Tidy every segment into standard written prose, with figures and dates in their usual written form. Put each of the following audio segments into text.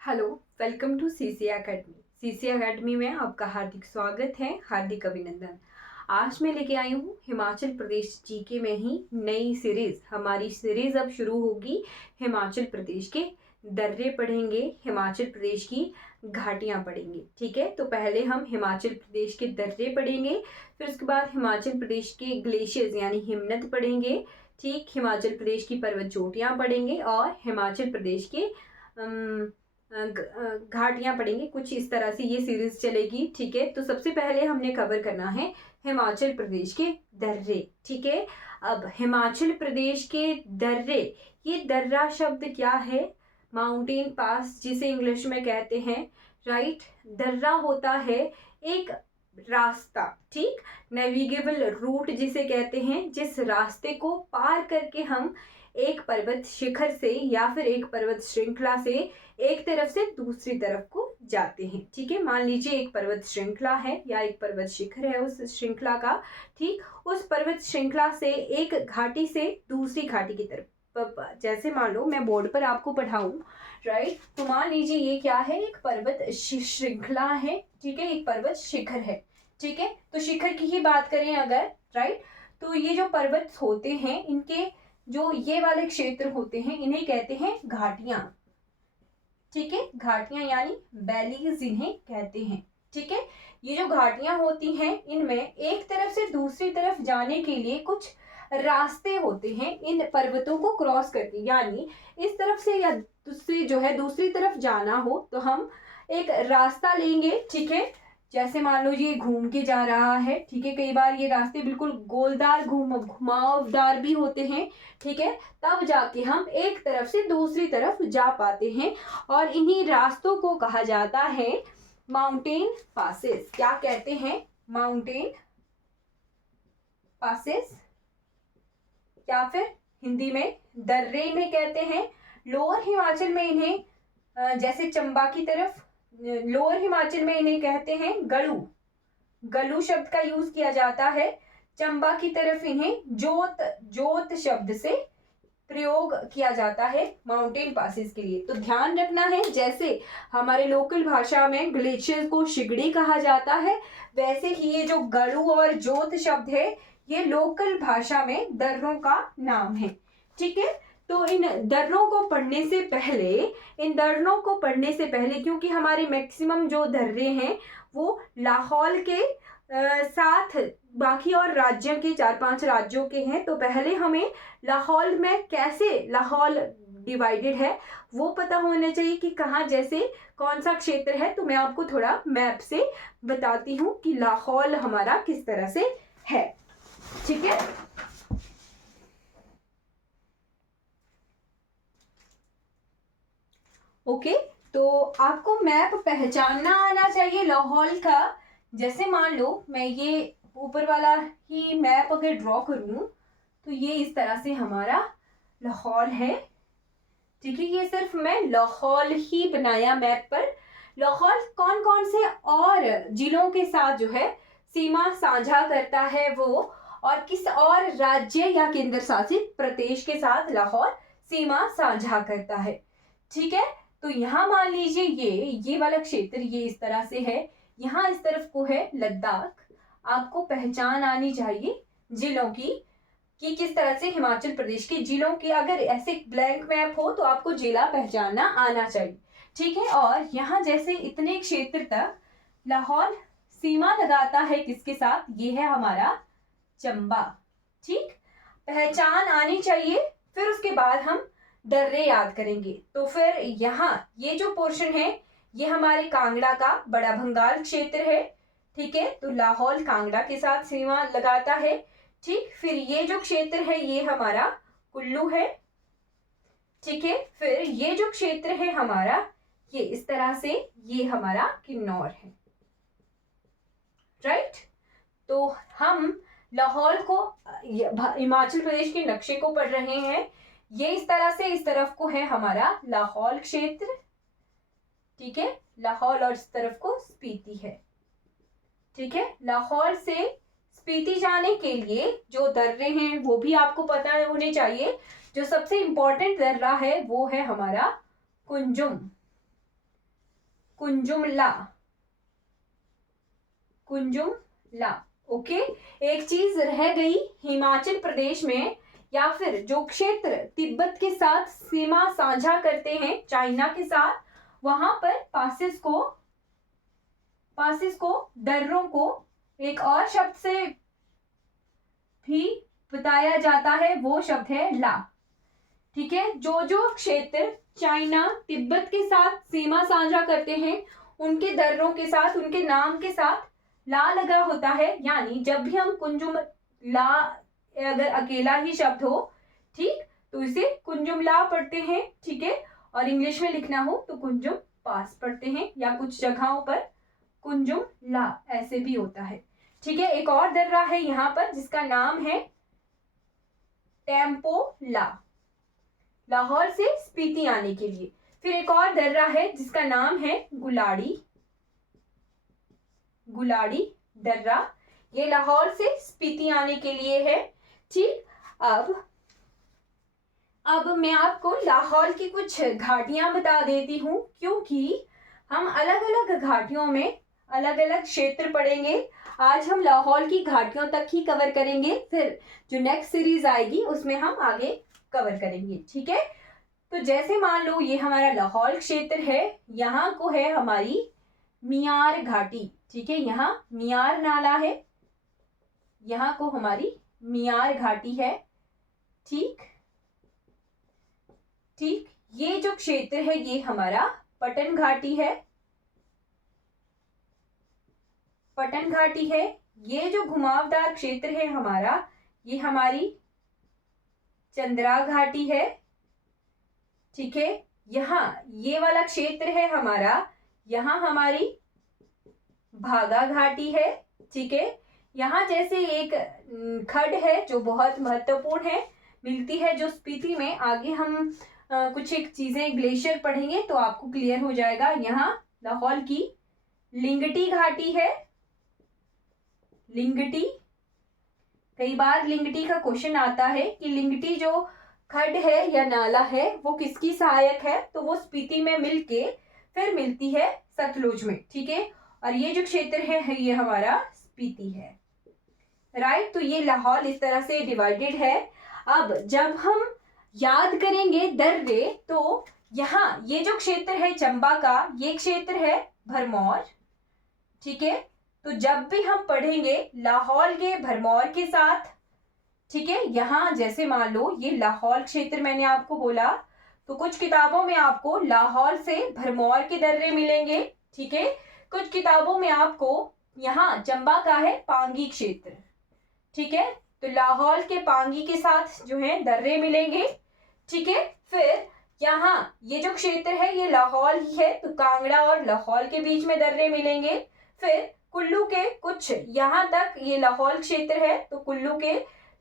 Hello, welcome to CC academy. CC academy में आपका हार्दिक स्वागत है, हार्दिक अभिनंदन। आज मैं लेके आई हूँ हिमाचल प्रदेश जीके में ही नई सीरीज। हमारी सीरीज अब शुरू होगी। हिमाचल प्रदेश के दर्रे पढ़ेंगे, हिमाचल प्रदेश की घाटियाँ पढ़ेंगे। ठीक है, तो पहले हम हिमाचल प्रदेश के दर्रे पढ़ेंगे, फिर उसके बाद हिमाचल प्रदेश के ग्लेशियर्स यानी हिमनद पढ़ेंगे। ठीक, हिमाचल प्रदेश की पर्वत चोटियाँ पढ़ेंगे और हिमाचल प्रदेश के घाटियां पढ़ेंगे। कुछ इस तरह से ये सीरीज चलेगी। ठीक है, तो सबसे पहले हमने कवर करना है हिमाचल प्रदेश के दर्रे। ठीक है, अब हिमाचल प्रदेश के दर्रे, ये दर्रा शब्द क्या है? माउंटेन पास जिसे इंग्लिश में कहते हैं, राइट। दर्रा होता है एक रास्ता, ठीक, नेविगेबल रूट जिसे कहते हैं, जिस रास्ते को पार करके हम एक पर्वत शिखर से या फिर एक पर्वत श्रृंखला से एक तरफ से दूसरी तरफ को जाते हैं। ठीक है, मान लीजिए एक पर्वत श्रृंखला है या एक पर्वत शिखर है उस श्रृंखला का। ठीक, उस पर्वत श्रृंखला से एक घाटी से दूसरी घाटी की तरफ, जैसे मान लो मैं बोर्ड पर आपको पढ़ाऊं, राइट, तो मान लीजिए ये क्या है, एक पर्वत श्रृंखला है। ठीक है, एक पर्वत शिखर है। ठीक है, तो शिखर की ही बात करें अगर, राइट, तो ये जो पर्वत होते हैं, इनके जो ये वाले क्षेत्र होते हैं, इन्हें कहते हैं घाटियां। ठीक है, घाटियां यानी वैलीज इन्हें कहते हैं। ठीक है, ये जो घाटियां होती हैं, इनमें एक तरफ से दूसरी तरफ जाने के लिए कुछ रास्ते होते हैं इन पर्वतों को क्रॉस करके। यानी इस तरफ से या दूसरी जो है दूसरी तरफ जाना हो तो हम एक रास्ता लेंगे। ठीक है, जैसे मान लो ये घूम के जा रहा है। ठीक है, कई बार ये रास्ते बिल्कुल गोलदार घुमावदार भी होते हैं। ठीक है, तब जाके हम एक तरफ से दूसरी तरफ जा पाते हैं और इन्हीं रास्तों को कहा जाता है माउंटेन पासेस। क्या कहते हैं? माउंटेन पासेस, या फिर हिंदी में दर्रे इन्हें कहते हैं। लोअर हिमाचल में इन्हें जैसे चंबा की तरफ, लोअर हिमाचल में इन्हें कहते हैं गलू। गलू शब्द का यूज किया जाता है। चंबा की तरफ इन्हें जोत शब्द से प्रयोग किया जाता है माउंटेन पासेस के लिए। तो ध्यान रखना है, जैसे हमारे लोकल भाषा में ग्लेशियर को शिगड़ी कहा जाता है, वैसे ही ये जो गलू और जोत शब्द है, ये लोकल भाषा में दर्रों का नाम है। ठीक है, तो इन दर्रों को पढ़ने से पहले क्योंकि हमारे मैक्सिमम जो दर्रे हैं वो लाहौल के साथ बाकी और राज्यों के 4-5 राज्यों के हैं, तो पहले हमें लाहौल में कैसे लाहौल डिवाइडेड है वो पता होना चाहिए कि कहाँ जैसे कौन सा क्षेत्र है। तो मैं आपको थोड़ा मैप से बताती हूँ कि लाहौल हमारा किस तरह से है। ठीक है, ओके, तो आपको मैप पहचानना आना चाहिए लाहौल का। जैसे मान लो मैं ये ऊपर वाला ही मैप अगर ड्रॉ करूं तो ये इस तरह से हमारा लाहौल है। ठीक है, ये सिर्फ मैं लाहौल ही बनाया मैप पर। लाहौल कौन कौन से और जिलों के साथ जो है सीमा साझा करता है वो, और किस और राज्य या केंद्र शासित प्रदेश के साथ लाहौल सीमा साझा करता है। ठीक है, तो यहाँ मान लीजिए ये वाला क्षेत्र ये इस तरह से है, यहाँ इस तरफ को है लद्दाख। आपको पहचान आनी चाहिए जिलों की कि किस तरह से हिमाचल प्रदेश के जिलों की, अगर ऐसे ब्लैंक मैप हो तो आपको जिला पहचानना आना चाहिए। ठीक है, और यहाँ जैसे इतने क्षेत्र तक लाहौल सीमा लगाता है किसके साथ? ये है हमारा चंबा। ठीक, पहचान आनी चाहिए। फिर उसके बाद हम दर्रे याद करेंगे। तो फिर यहाँ ये जो पोर्शन है ये हमारे कांगड़ा का बड़ा भंगाल क्षेत्र है। ठीक है, तो लाहौल कांगड़ा के साथ सीमा लगाता है। ठीक, फिर ये जो क्षेत्र है ये हमारा कुल्लू है। ठीक है, फिर ये जो क्षेत्र है हमारा ये इस तरह से ये हमारा किन्नौर है। राइट, तो हम लाहौल को हिमाचल प्रदेश के नक्शे को पढ़ रहे हैं। ये इस तरह से इस तरफ को है हमारा लाहौल क्षेत्र। ठीक है, लाहौल और इस तरफ को स्पीति है। ठीक है, लाहौल से स्पीति जाने के लिए जो दर्रे हैं वो भी आपको पता होने चाहिए। जो सबसे इंपॉर्टेंट दर्रा है वो है हमारा कुंजुम। कुंजुमला, कुंजुमला। ओके, एक चीज रह गई, हिमाचल प्रदेश में या फिर जो क्षेत्र तिब्बत के साथ सीमा साझा करते हैं चाइना के साथ, वहां पर पासिस को दर्रों को एक और शब्द से भी बताया जाता है, वो शब्द है ला। ठीक है, जो क्षेत्र चाइना तिब्बत के साथ सीमा साझा करते हैं उनके दर्रों के साथ, उनके नाम के साथ ला लगा होता है। यानी जब भी हम कुंजुम ला, अगर अकेला ही शब्द हो, ठीक, तो इसे कुंजुमला पढ़ते हैं। ठीक है, और इंग्लिश में लिखना हो तो कुंजुम पास पढ़ते हैं, या कुछ जगहों पर कुंजुमला ऐसे भी होता है। ठीक है, एक और दर्रा है यहाँ पर जिसका नाम है टेम्पोला, लाहौर से स्पीति आने के लिए। फिर एक और दर्रा है जिसका नाम है गुलाड़ी, गुलाड़ी दर्रा, ये लाहौर से स्पीति आने के लिए है। ठीक, अब मैं आपको लाहौर की कुछ घाटियां बता देती हूँ, क्योंकि हम अलग अलग घाटियों में अलग अलग क्षेत्र पढ़ेंगे। आज हम लाहौर की घाटियों तक ही कवर करेंगे, फिर जो नेक्स्ट सीरीज आएगी उसमें हम आगे कवर करेंगे। ठीक है, तो जैसे मान लो ये हमारा लाहौर क्षेत्र है, यहाँ को है हमारी मियार घाटी। ठीक है, यहाँ मियार नाला है, यहाँ को हमारी मियार घाटी है। ठीक, ये जो क्षेत्र है ये हमारा पटन घाटी है, पटन घाटी है। ये जो घुमावदार क्षेत्र है हमारा, ये हमारी चंद्रा घाटी है। ठीक है, यहाँ ये वाला क्षेत्र है हमारा, यहाँ हमारी भागा घाटी है। ठीक है, यहाँ जैसे एक खड्ड है जो बहुत महत्वपूर्ण है, मिलती है जो स्पीति में। आगे हम कुछ एक चीजें ग्लेशियर पढ़ेंगे तो आपको क्लियर हो जाएगा। यहाँ लाहौर की लिंगटी घाटी है, लिंगटी। कई बार लिंगटी का क्वेश्चन आता है कि लिंगटी जो खड्ड है या नाला है वो किसकी सहायक है, तो वो स्पीति में मिलके फिर मिलती है सतलुज में। ठीक है, और ये जो क्षेत्र है ये हमारा स्पीति है। राइट, तो ये लाहौर इस तरह से डिवाइडेड है। अब जब हम याद करेंगे दर्रे, तो यहाँ ये जो क्षेत्र है चंबा का, ये क्षेत्र है भरमौर। ठीक है, तो जब भी हम पढ़ेंगे लाहौर के भरमौर के साथ, ठीक है, यहाँ जैसे मान लो ये लाहौर क्षेत्र मैंने आपको बोला, तो कुछ किताबों में आपको लाहौर से भरमौर के दर्रे मिलेंगे। ठीक है, कुछ किताबों में आपको यहाँ चंबा का है पांगी क्षेत्र। ठीक है, तो लाहौर के पांगी के साथ जो है दर्रे मिलेंगे। ठीक है, फिर यहाँ ये जो क्षेत्र है ये लाहौर ही है, तो कांगड़ा और लाहौर के बीच में दर्रे मिलेंगे। फिर कुल्लू के कुछ यहाँ तक ये लाहौर क्षेत्र है, तो कुल्लू के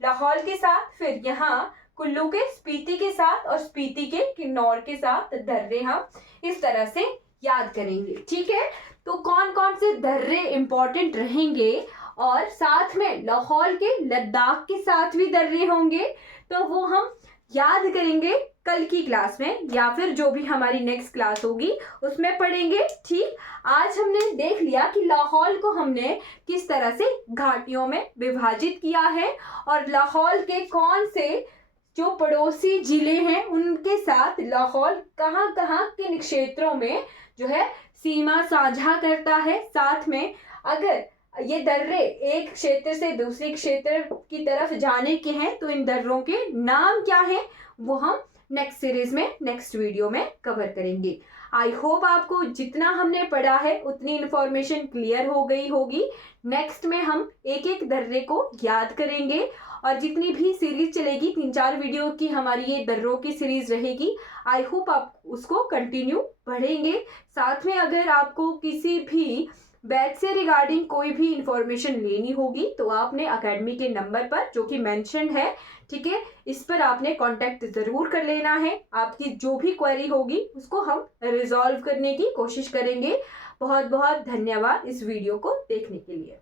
लाहौर के साथ, फिर यहाँ कुल्लू के स्पीति के साथ और स्पीति के किन्नौर के साथ दर्रे हम इस तरह से याद करेंगे। ठीक है, तो कौन कौन से दर्रे इंपॉर्टेंट रहेंगे, और साथ में लाहौर के लद्दाख के साथ भी दर्रे होंगे, तो वो हम याद करेंगे कल की क्लास में, या फिर जो भी हमारी नेक्स्ट क्लास होगी उसमें पढ़ेंगे। ठीक, आज हमने देख लिया कि लाहौर को हमने किस तरह से घाटियों में विभाजित किया है, और लाहौर के कौन से जो पड़ोसी जिले हैं उनके साथ लाहौर कहाँ कहाँ किन क्षेत्रों में जो है सीमा साझा करता है। साथ में अगर ये दर्रे एक क्षेत्र से दूसरे क्षेत्र की तरफ जाने के हैं तो इन दर्रों के नाम क्या हैं, वो हम नेक्स्ट सीरीज में, नेक्स्ट वीडियो में कवर करेंगे। आई होप आपको जितना हमने पढ़ा है उतनी इन्फॉर्मेशन क्लियर हो गई होगी। नेक्स्ट में हम एक एक दर्रे को याद करेंगे, और जितनी भी सीरीज चलेगी 3-4 वीडियो की हमारी ये दर्रों की सीरीज रहेगी। आई होप आप उसको कंटिन्यू पढ़ेंगे। साथ में अगर आपको किसी भी बैच से रिगार्डिंग कोई भी इंफॉर्मेशन लेनी होगी तो आपने एकेडमी के नंबर पर जो कि मेंशन है, ठीक है, इस पर आपने कांटेक्ट ज़रूर कर लेना है। आपकी जो भी क्वेरी होगी उसको हम रिजॉल्व करने की कोशिश करेंगे। बहुत बहुत धन्यवाद इस वीडियो को देखने के लिए।